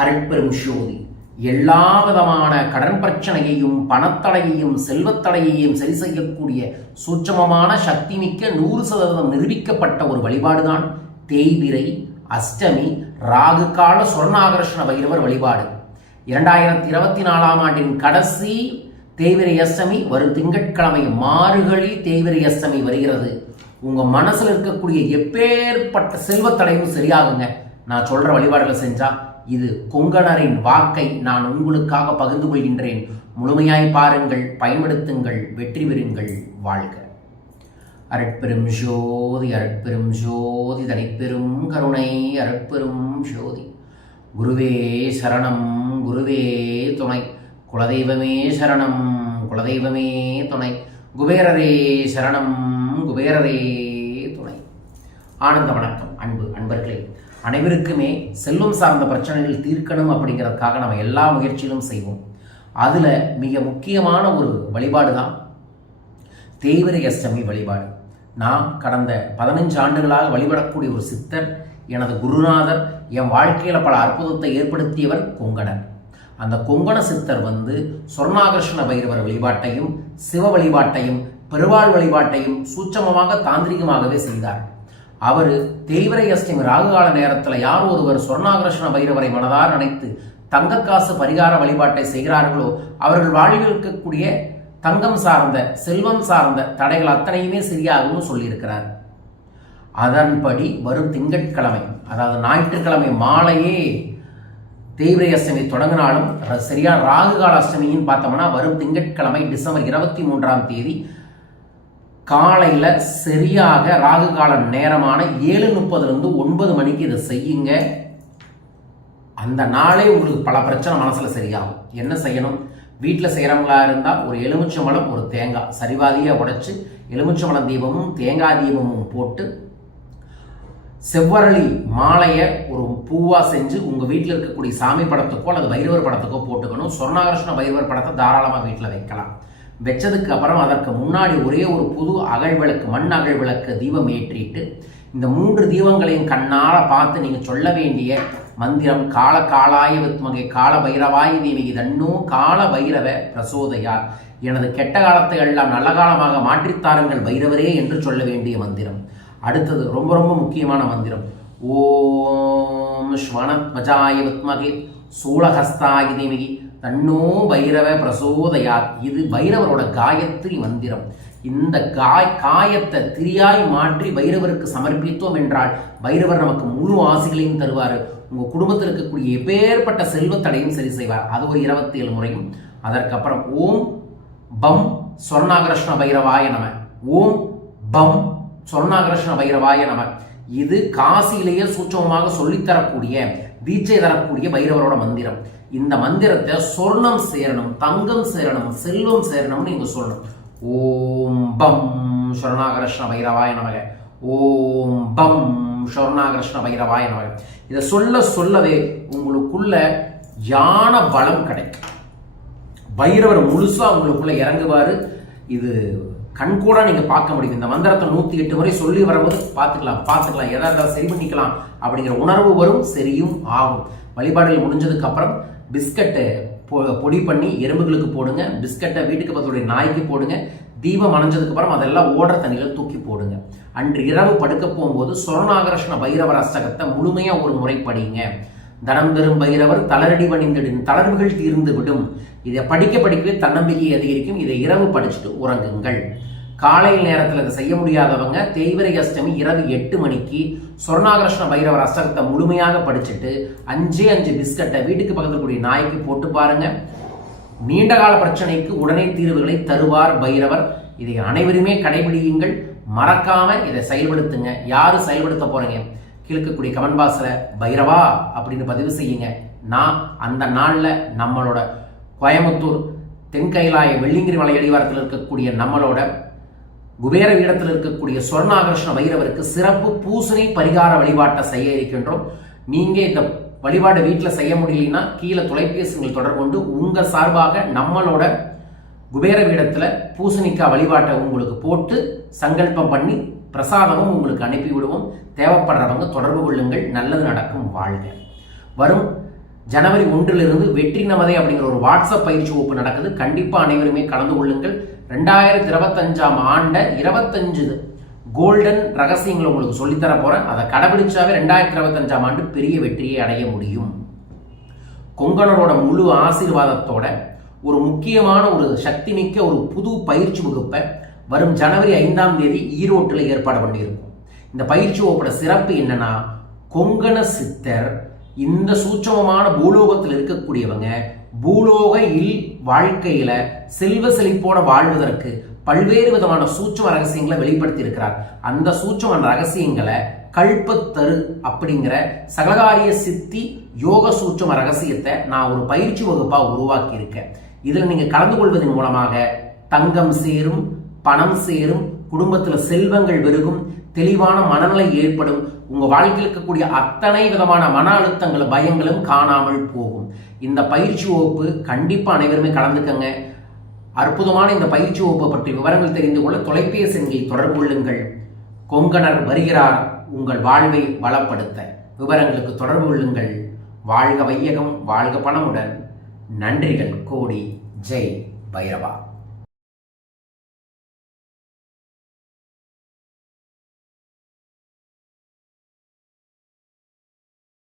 அருட்பெரும் ஜோதி எல்லா விதமான கடன் பிரச்சனையையும் பணத்தடையையும் செல்வத்தடையையும் சரி செய்யக்கூடிய சூட்சமமான சக்தி மிக்க நூறு சதவீதம் நிரூபிக்கப்பட்ட ஒரு வழிபாடுதான் தேய்விரை அஷ்டமி ராகு கால சுவர்ணாகர்ஷண பைரவர் வழிபாடு. இரண்டாயிரத்தி இருபத்தி நாலாம் ஆண்டின் கடைசி தேய்விரை அஷ்டமி வரும் திங்கட்கிழமை மாறுகளி தேய்விரை அஷ்டமி வருகிறது. உங்க மனசில் இருக்கக்கூடிய எப்பேற்பட்ட செல்வத்தடையும் சரியாகுங்க. நான் சொல்ற வழிபாடுகளை செஞ்சா இது கொங்கணரின் வாக்கை நான் உங்களுக்காக பகிர்ந்து கொள்கின்றேன். முழுமையாய் பாருங்கள் பயன்படுத்துங்கள் வெற்றி பெறுங்கள் வாழ்க. அருட்பெரும் ஜோதி அருட்பெரும் ஜோதி தனிப்பெரும் கருணை அருட்பெரும் ஜோதி. குருவே சரணம் குருவே துணை. குலதெய்வமே சரணம் குலதெய்வமே துணை. குபேரரே சரணம் குபேரரே துணை. ஆனந்த வணக்கம் அன்பு அன்பர்களே. அனைவருக்குமே செல்வம் சார்ந்த பிரச்சனைகள் தீர்க்கணும் அப்படிங்கிறதுக்காக நம்ம எல்லா முயற்சியிலும் செய்வோம். அதில் மிக முக்கியமான ஒரு வழிபாடு தான் தேய்வரை அஷ்டமி வழிபாடு. நான் கடந்த பதினஞ்சு ஆண்டுகளாக வழிபடக்கூடிய ஒரு சித்தர் எனது குருநாதர் என் வாழ்க்கையில் பல அற்புதத்தை ஏற்படுத்தியவர் கொங்கணர் அந்த கொங்கண சித்தர் வந்து சொர்ணாகர்ஷண பைரவர் வழிபாட்டையும் சிவ வழிபாட்டையும் பெருவாள் வழிபாட்டையும் சூட்சமமாக தாந்திரிகமாகவே செய்தார். அவர் தேய்வரை அஷ்டமி ராகுகால நேரத்தில் யார் ஒருவர் சொர்ணாகர்ஷண பைரவரை மனதார் நினைத்து தங்கக்காசு பரிகார வழிபாட்டை செய்கிறார்களோ அவர்கள் வாழ்வில் இருக்கக்கூடிய தங்கம் சார்ந்த செல்வம் சார்ந்த தடைகள் அத்தனையுமே சரியாகும்னு சொல்லியிருக்கிறார். அதன்படி வரும் திங்கட்கிழமை அதாவது ஞாயிற்றுக்கிழமை மாலையே தேய்பிரை அஷ்டமி தொடங்கினாலும் சரியான சரியா ராகு கால அஷ்டமின்னு பார்த்தோம்னா வரும் திங்கட்கிழமை டிசம்பர் இருபத்தி மூன்றாம் தேதி காலையில் சரியாக ராகு கால நேரமான ஏழு முப்பதுலேருந்து ஒன்பது மணிக்கு இதை செய்யுங்க. அந்த நாளே உங்களுக்கு பல பிரச்சனை மனசில் சரியாகும். என்ன செய்யணும்? வீட்டில் செய்கிறவங்களா இருந்தால் ஒரு எலுமிச்சம்பழம் ஒரு தேங்காய். சரிவாதியாக உடைச்சி எலுமிச்சம்பழம் தீபமும் தேங்காய் தீபமும் போட்டு செவ்வரளி மாலையை ஒரு பூவாக செஞ்சு உங்கள் வீட்டில் இருக்கக்கூடிய சாமி படத்துக்கோ அல்லது பைரவர் படத்துக்கோ போட்டுக்கணும். சொர்ணாகிருஷ்ண பைரவர் படத்தை தாராளமாக வீட்டில் வைக்கலாம். வச்சதுக்கு அப்புறம் அதற்கு முன்னாடி ஒரே ஒரு புது அகழ்விளக்கு மண் அகழ்விளக்கு தீபம் ஏற்றிட்டு இந்த மூன்று தீபங்களையும் கண்ணால் பார்த்து நீங்கள் சொல்ல வேண்டிய மந்திரம் கால காலாய வித்மகை கால பைரவாய தேவிகி தன்னோ கால பைரவ பிரசோதையார் எனது கெட்ட காலத்தை எல்லாம் நல்ல காலமாக மாற்றித்தாருங்கள் பைரவரே என்று சொல்ல வேண்டிய மந்திரம். அடுத்தது ரொம்ப ரொம்ப முக்கியமான மந்திரம். ஓம் ஸ்வனத்மஜாய வித்மகே சூலஹஸ்தாய தேவகி தன்னோ பைரவ பிரசோதயார் இது பைரவரோட காயத்ரி மந்திரம். இந்த காய் காயத்தை திரியாய் மாற்றி பைரவருக்கு சமர்ப்பித்தோம் என்றால் பைரவர் நமக்கு முழு ஆசைகளையும் தருவார். உங்கள் குடும்பத்தில் இருக்கக்கூடிய எப்பேற்பட்ட செல்வத்தடையும் சரி செய்வார். அது ஒரு இருபத்தி ஏழு முறையும். அதற்கப்புறம் ஓம் பம் சொர்ணாகிருஷ்ண பைரவாய நம. ஓம் பம் சொர்ணாகிருஷ்ண பைரவாய நம. இது காசியிலேயே சூட்சமமாக சொல்லித்தரக்கூடிய தீட்சை தரக்கூடிய பைரவரோட மந்திரம். இந்த மந்திரத்தை சொர்ணம் சேரணும் தங்கம் சேரணும் செல்வம் சேரணும்னு நீங்க சொல்லணும். ஓம் பம் சொர்ணாகர்ஷ்ண பைரவாய நமக. ஓம் பம் சொர்ணாகர்ஷ்ண பைரவாய நமக. இதை சொல்ல சொல்லவே உங்களுக்குள்ள யான பலம் கிடைக்கும். பைரவர் முழுசா உங்களுக்குள்ள இறங்குவாரு. இது கண்கூடா நீங்க பார்க்க முடியும் இந்த மந்திரத்தை நூத்தி எட்டு முறை சொல்லி வரும்போது பார்த்துக்கலாம் பார்த்துக்கலாம். எதா இருந்தாலும் சரி பண்ணிக்கலாம் அப்படிங்கிற உணர்வு வரும் சரியும் ஆகும். வழிபாடுகள் முடிஞ்சதுக்கு அப்புறம் பிஸ்கட்டை பொ- பொடி பண்ணி எறும்புகளுக்கு போடுங்க. பிஸ்கட்டை வீட்டுக்கு பக்கத்துடைய நாய்க்கு போடுங்க. தீபம் அணைஞ்சதுக்கு அப்புறம் அதெல்லாம் ஓடுற தண்ணிகள் தூக்கி போடுங்க. அன்று இரவு படுக்க போகும்போது சொர்ணாகர்ஷ்ண பைரவர் அஷ்டகத்தை முழுமையா ஒரு முறை படிங்க. தனம் பெறும் பைரவர் தளரடி பணிந்திடும் தளர்வுகள் தீர்ந்து விடும். இதை படிக்க படிக்கவே தன்னம்பிக்கை அதிகரிக்கும். இதை இரவு படிச்சுட்டு உறங்குங்கள். காலையில் நேரத்தில் இதை செய்ய முடியாதவங்க தேய்வரை அஷ்டமி இரவு எட்டு மணிக்கு சொர்ணாகிருஷ்ண பைரவர் அஷ்டகத்தை முழுமையாக படிச்சுட்டு அஞ்சே அஞ்சு பிஸ்கட்டை வீட்டுக்கு பக்கத்தில் கூடிய நாய்க்கு போட்டு பாருங்க. நீண்ட கால பிரச்சனைக்கு உடனே தீர்வுகளை தருவார் பைரவர். இதை அனைவருமே கடைபிடியுங்கள். மறக்காம இதை செயல்படுத்துங்க. யாரு செயல்படுத்த போறீங்க? கீழ்க்கக்கூடிய கமெண்ட் பாக்ஸில் பைரவா அப்படின்னு பதிவு செய்யுங்க. நான் அந்த நாளில் நம்மளோட கோயம்புத்தூர் தென்கைலாய வெள்ளிங்கிரி மலை அடிவாரத்தில் இருக்கக்கூடிய நம்மளோட குபேர வீடத்தில் இருக்கக்கூடிய சொர்ணாகர்ஷ்ண பைரவருக்கு சிறப்பு பூசணி பரிகார வழிபாட்டை செய்ய இருக்கின்றோம். நீங்கள் இந்த வழிபாடு வீட்டில் செய்ய முடியலன்னா கீழே தொலைபேசிகள் தொடர்பு கொண்டு சார்பாக நம்மளோட குபேர வீடத்தில் பூசணிக்காய் வழிபாட்டை உங்களுக்கு போட்டு சங்கல்பம் பண்ணி பிரசாதமும் உங்களுக்கு அனுப்பி விடுவோம் தேவைப்படுறவங்க தொடர்பு கொள்ளுங்கள். நல்லது நடக்கும் வாழ்க. வரும் ஜனவரி ஒன்றிலிருந்து வெற்றி நமதே அப்படிங்கிற ஒரு வாட்ஸ்அப் பயிற்சி வகுப்பு நடக்குது. கண்டிப்பாக அனைவருமே கலந்து கொள்ளுங்கள். ரெண்டாயிரத்தி இருபத்தஞ்சாம் ஆண்ட இருபத்தஞ்சு கோல்டன் ரகசியங்களை உங்களுக்கு சொல்லித்தர போகிறேன் அதை கடைபிடிச்சாவே ரெண்டாயிரத்தி இருபத்தஞ்சாம் ஆண்டு பெரிய வெற்றியை அடைய முடியும். கொங்கணரோட முழு ஆசீர்வாதத்தோட ஒரு முக்கியமான ஒரு சக்தி மிக்க ஒரு புது பயிற்சி வகுப்பை வரும் ஜனவரி ஐந்தாம் தேதி ஈரோட்டில் ஏற்பாடு பண்ணியிருக்கோம். இந்த பயிற்சி வகுப்போட சிறப்பு என்னன்னா கொங்கண சித்தர் இந்த சூட்சமமான பூலோகத்தில் இருக்கக்கூடியவங்க பூலோக இல் வாழ்க்கையில செல்வ செழிப்போட வாழ்வதற்கு பல்வேறு விதமான சூட்சம ரகசியங்களை வெளிப்படுத்தி இருக்கிறார் அந்த சூட்சம ரகசியங்களை கல்பத்தரு அப்படிங்கிற சகலகாரிய சித்தி யோக சூட்சம ரகசியத்தை நான் ஒரு பயிற்சி வகுப்பாக உருவாக்கி இருக்கேன் நீங்கள் கலந்து கொள்வதன் மூலமாக தங்கம் சேரும் பணம் சேரும் குடும்பத்தில் செல்வங்கள் பெருகும் தெளிவான மனநிலை ஏற்படும் உங்க வாழ்க்கையில் இருக்கக்கூடிய அத்தனை விதமான மன அழுத்தங்களும் பயங்களும் காணாமல் போகும். இந்த பயிற்சி வகுப்பு கண்டிப்பா அனைவருமே கலந்துக்கங்க. அற்புதமான இந்த பயிற்சி வகுப்பை பற்றி விவரங்கள் தெரிந்து கொள்ள தொலைபேசி எண்ணில் தொடர்பு கொள்ளுங்கள். கொங்கணர் வருகிறார் உங்கள் வாழ்வை வளப்படுத்த. விவரங்களுக்கு தொடர்பு கொள்ளுங்கள். வாழ்க வையகம் வாழ்க பணமுடன். நன்றிகள் கோடி. ஜெய் பைரவா.